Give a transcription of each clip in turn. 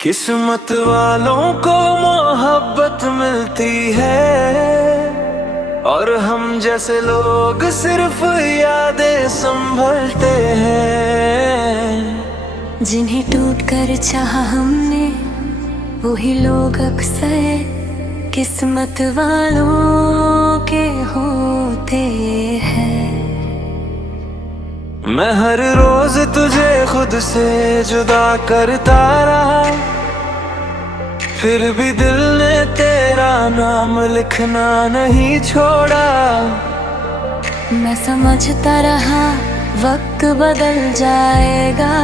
किस्मत वालों को मोहब्बत मिलती है और हम जैसे लोग सिर्फ यादें संभलते हैं। जिन्हें टूट कर चाहा हमने वही लोग अक्सर किस्मत वालों के होते हैं। मैं हर रोज तुझे खुद से जुदा करता रहा, फिर भी दिल ने तेरा नाम लिखना नहीं छोड़ा। मैं समझता रहा वक्त बदल जाएगा,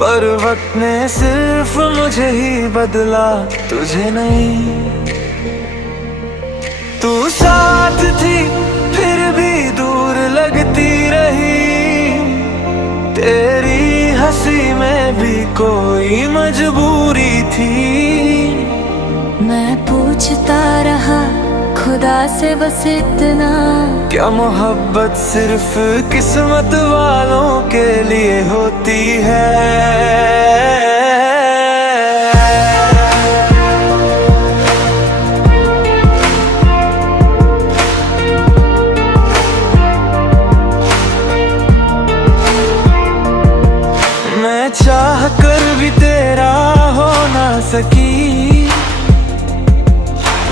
पर वक्त ने सिर्फ मुझे ही बदला, तुझे नहीं। तू साथ थी फिर भी दूर लगती रही, तेरी हंसी में भी कोई मजबूरी थी। मैं पूछता रहा खुदा से बस इतना, क्या मोहब्बत सिर्फ किस्मत वालों के लिए होती है? मैं चाह कर भी तेरा हो ना सकी,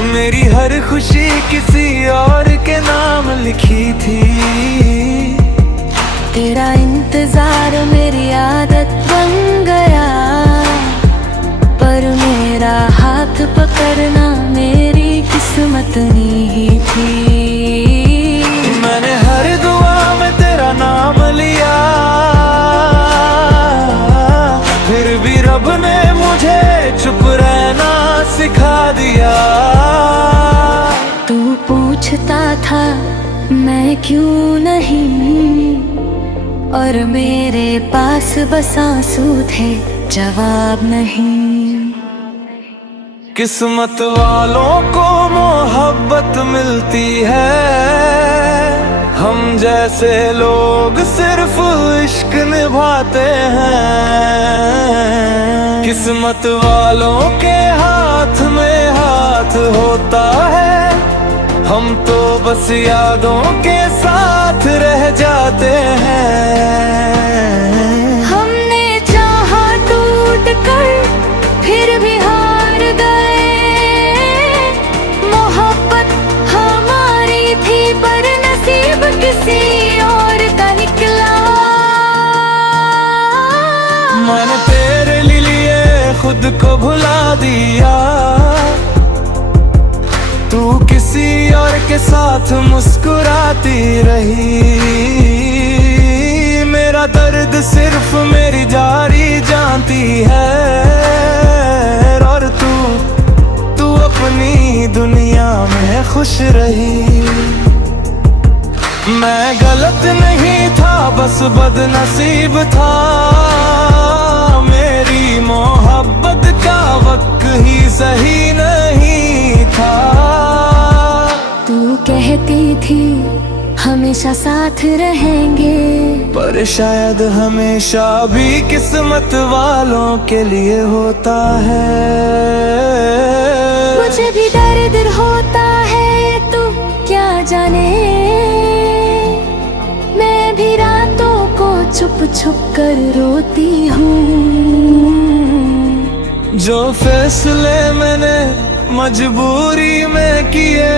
मेरी हर खुशी किसी और के नाम लिखी थी। तेरा इंतजार मेरी आदत बन गया, पर मेरा हाथ पकड़ना मेरी किस्मत नहीं थी। मैंने हर दुआ में तेरा नाम लिया, फिर भी रब ने मुझे चुप रहना सिखा दिया। तू पूछता था मैं क्यों नहीं, और मेरे पास बस आंसू थे, जवाब नहीं। किस्मत वालों को मोहब्बत मिलती है, हम जैसे लोग सिर्फ इश्क निभाते हैं। किस्मत वालों के हाथ में हाथ होता है, हम तो बस यादों के साथ रह जाते हैं। हमने चाहा टूट कर फिर भी हार गए, मोहब्बत हमारी थी पर नसीब किसी और का निकला। मैंने तेरे लिए खुद को भुला दिया, तू किसी और के साथ मुस्कुराती रही। मेरा दर्द सिर्फ मेरी जारी जानती है, और तू अपनी दुनिया में खुश रही। मैं गलत नहीं था बस बदनसीब था, मेरी मोहब्बत का वक्त ही सही नहीं था। तू कहती थी हमेशा साथ रहेंगे, पर शायद हमेशा भी किस्मत वालों के लिए होता है। मुझे भी दर्द होता है तू क्या जाने, मैं भी रातों को छुप छुप कर रोती हूँ। जो फैसले मैंने मजबूरी में किए,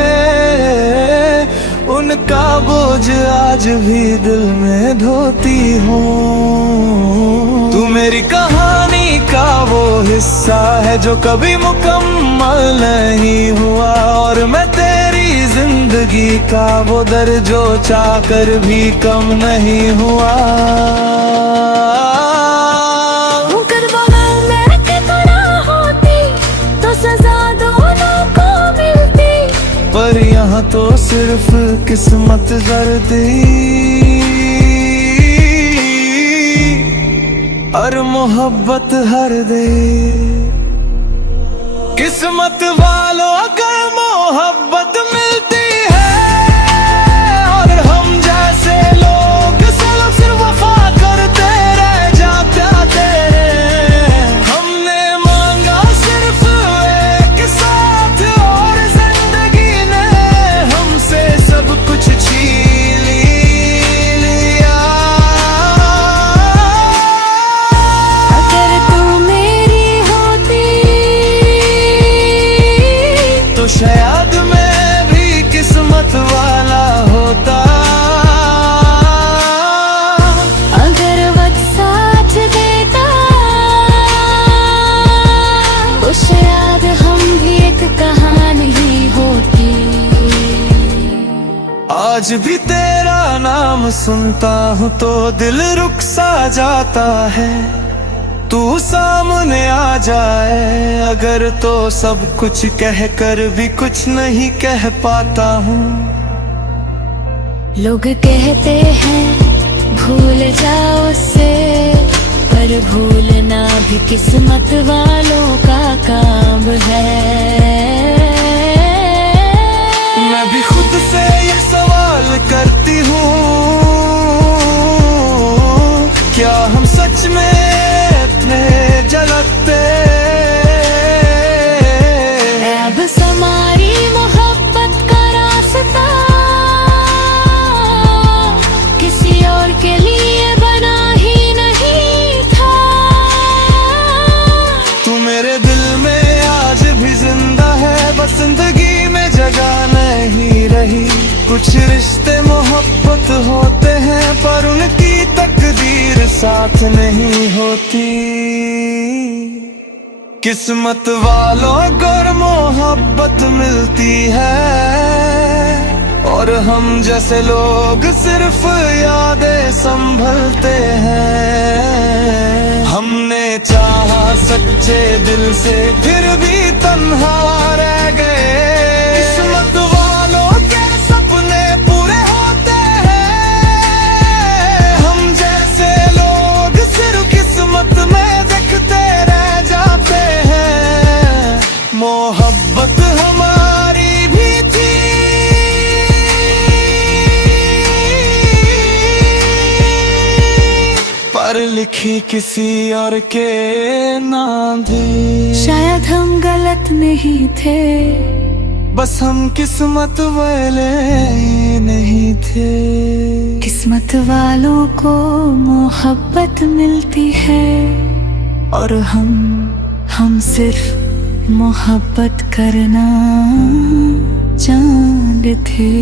उनका बोझ आज भी दिल में ढोती हूँ। तू मेरी कहानी का वो हिस्सा है जो कभी मुकम्मल नहीं हुआ, और मैं तेरी जिंदगी का वो दर्द जो चाहकर भी कम नहीं हुआ। पर यहाँ तो सिर्फ किस्मत दर्दी और मोहब्बत हर दे। किस्मत वालों अगर मोहब्बत मिलती है, और हम जैसे लोग सिर्फ वफा करते रह जाते हैं। हमने आज भी तेरा नाम सुनता हूँ तो दिल रुक सा जाता है। तू सामने आ जाए अगर तो सब कुछ कह कर भी कुछ नहीं कह पाता हूँ। लोग कहते हैं भूल जाओ उससे, पर भूलना भी किस्मत वालों का काम है। मैं भी खुद से ये सवाल करती हूँ, क्या हम सच में इतने जलते? अब हमारी मोहब्बत का रास्ता किसी और के लिए बना ही नहीं था। तू मेरे दिल में आज भी जिंदा है, बस जिंदगी में जगह नहीं रही। कुछ रिश्ते मोहब्बत होते हैं पर उनकी तकदीर साथ नहीं होती। किस्मत वालों को मोहब्बत मिलती है और हम जैसे लोग सिर्फ यादें संभलते हैं। हमने चाहा सच्चे दिल से फिर भी तन्हा रह गए। किस्मत वालों के सपने पूरे होते हैं, हम जैसे लोग सिर्फ किस्मत में देखते रह जाते हैं। मोहब्बत हमारी भी थी, पर लिखी किसी और के नाम थी। शायद हम गलत नहीं थे, बस हम किस्मत वाले नहीं थे। किस्मत वालों को मोहब्बत मिलती है और हम सिर्फ मोहब्बत करना जानते थे।